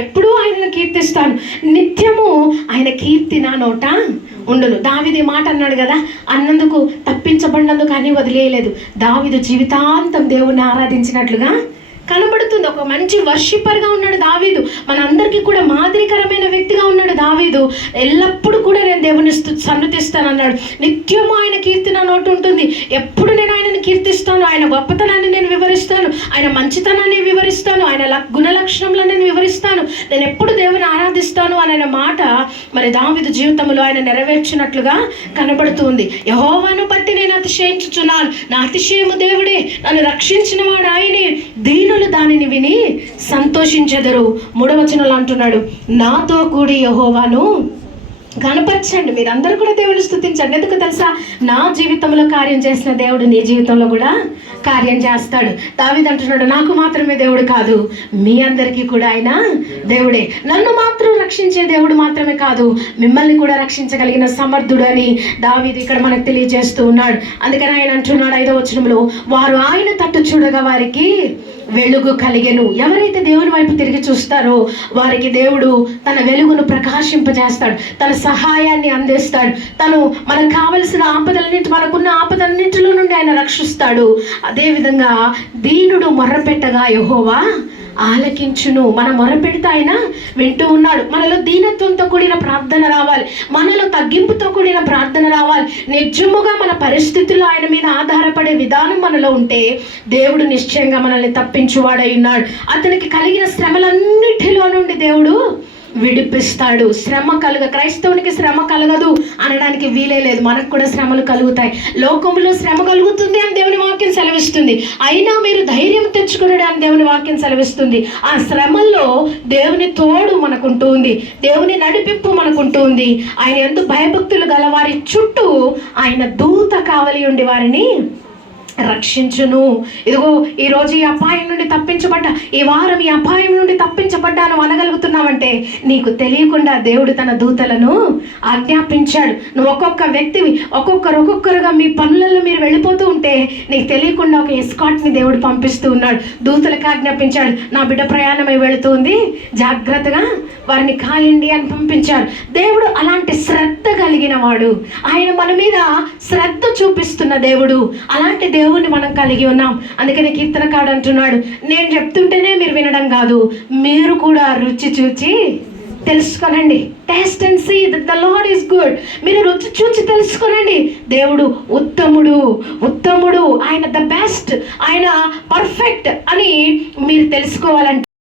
ఎప్పుడూ ఆయనను కీర్తిస్తాను, నిత్యము ఆయన కీర్తి నా నోట ఉండును. దావీదు ఈ మాట అన్నాడు కదా, అన్నందుకు తప్పించబడినందుకు అని వదిలేయలేదు. దావీదు జీవితాంతం దేవుణ్ణి ఆరాధించినట్లుగా కనబడుతుంది. ఒక మంచి వర్షిపర్గా ఉన్నాడు దావీదు. మనందరికీ కూడా మాదిరికరమైన వ్యక్తిగా ఉన్నాడు దావీదు. ఎల్లప్పుడూ కూడా నేను దేవుని సన్నతిస్తాను అన్నాడు. నిత్యము ఆయన కీర్తి నా నోటు ఉంటుంది. ఎప్పుడు నేను ఆయనను కీర్తిస్తాను, ఆయన గొప్పతనాన్ని నేను వివరిస్తాను, ఆయన మంచితనాన్ని వివరిస్తాను, ఆయన గుణలక్షణంలో నేను వివరిస్తాను, నేను ఎప్పుడు దేవుని ఆరాధిస్తాను అనే మాట మరి దావీదు జీవితంలో ఆయన నెరవేర్చినట్లుగా కనబడుతుంది. యెహోవాను బట్టి నేను అతిశయించుచున్నాను, నా అతిశయము దేవుడే, నన్ను రక్షించిన వాడు ఆయనే, దీనులు దానిని విని సంతోషించెదరు. 3వ వచనంలో అంటున్నాడు, నాతో కూడి యెహోవాను కనపరచండి. మీరందరూ కూడా దేవుని స్తుతించండి. ఎందుకు తెలుసా, నా జీవితంలో కార్యం చేసిన దేవుడు నీ జీవితంలో కూడా కార్యం చేస్తాడు. దావీదు అంటున్నాడు, నాకు మాత్రమే దేవుడు కాదు, మీ అందరికీ కూడా ఆయన దేవుడే. నన్ను మాత్రం రక్షించే దేవుడు మాత్రమే కాదు, మిమ్మల్ని కూడా రక్షించగలిగిన సమర్థుడు అని దావీదు ఇక్కడ మనకు తెలియజేస్తూ ఉన్నాడు. అందుకని ఆయన అంటున్నాడు 5వ వచనంలో, వారు ఆయన తట్టు చూడగా వారికి వెలుగు కలిగెను. ఎవరైతే దేవుని వైపు తిరిగి చూస్తారో వారికి దేవుడు తన వెలుగును ప్రకాశింపజేస్తాడు, తన సహాయాన్ని అందిస్తాడు, తను మనకు కావలసిన మనకున్న ఆపదలన్నింటిలో నుండి ఆయన రక్షిస్తాడు. అదేవిధంగా దీనుడు మొర్రపెట్టగా యెహోవా ఆలకించును. మనం మొరపెడితే ఆయన వింటూ ఉన్నాడు. మనలో దీనత్వంతో కూడిన ప్రార్థన రావాలి, మనలో తగ్గింపుతో కూడిన ప్రార్థన రావాలి. నిజముగా మన పరిస్థితుల్లో ఆయన మీద ఆధారపడే విధానం మనలో ఉంటే దేవుడు నిశ్చయంగా మనల్ని తప్పించువాడై ఉన్నాడు. అతనికి కలిగిన శ్రమలన్నిటిలో నుండి దేవుడు విడిపిస్తాడు. క్రైస్తవునికి శ్రమ కలగదు అనడానికి వీలే లేదు. మనకు కూడా శ్రమలు కలుగుతాయి. లోకంలో శ్రమ కలుగుతుంది అని దేవుని వాక్యం సెలవిస్తుంది. అయినా మీరు ధైర్యం తెచ్చుకున్నాడు అని దేవుని వాక్యం సెలవిస్తుంది. ఆ శ్రమల్లో దేవుని తోడు మనకుంటూ ఉంది, దేవుని నడిపింపు మనకుంటూ ఉంది. ఆయన యందు భయభక్తులు గల వారి చుట్టూ ఆయన దూత కావలి ఉండి వారిని రక్షించును. ఇదిగో ఈరోజు ఈ అపాయం నుండి తప్పించబడ్డా, ఈ వారం ఈ అపాయం నుండి తప్పించబడ్డాను అనగలుగుతున్నావంటే నీకు తెలియకుండా దేవుడు తన దూతలను ఆజ్ఞాపించాడు. నువ్వు ఒక్కొక్క వ్యక్తివి ఒక్కొక్కరుగా మీ పనులలో మీరు వెళ్ళిపోతూ ఉంటే నీకు తెలియకుండా ఒక ఎస్కాట్ని దేవుడు పంపిస్తూ ఉన్నాడు. దూతలకు ఆజ్ఞాపించాడు, నా బిడ్డ ప్రయాణమై వెళుతుంది, జాగ్రత్తగా వారిని కాయండి అని పంపించాడు. దేవుడు అలాంటి శ్రద్ధ కలిగిన వాడు. ఆయన మన మీద శ్రద్ధ చూపిస్తున్న దేవుడు. అలాంటి దేవుని మనం కలిగి ఉన్నాం. అందుకని కీర్తనకాడు అంటున్నాడు, నేను చెప్తుంటేనే మీరు వినడం కాదు, మీరు కూడా రుచి చూచి తెలుసుకోనండి. Taste and see that the Lord is good. మీరు రుచి చూచి తెలుసుకోనండి. దేవుడు ఉత్తముడు, ఆయన ద బెస్ట్, ఆయన పర్ఫెక్ట్ అని మీరు తెలుసుకోవాలంటే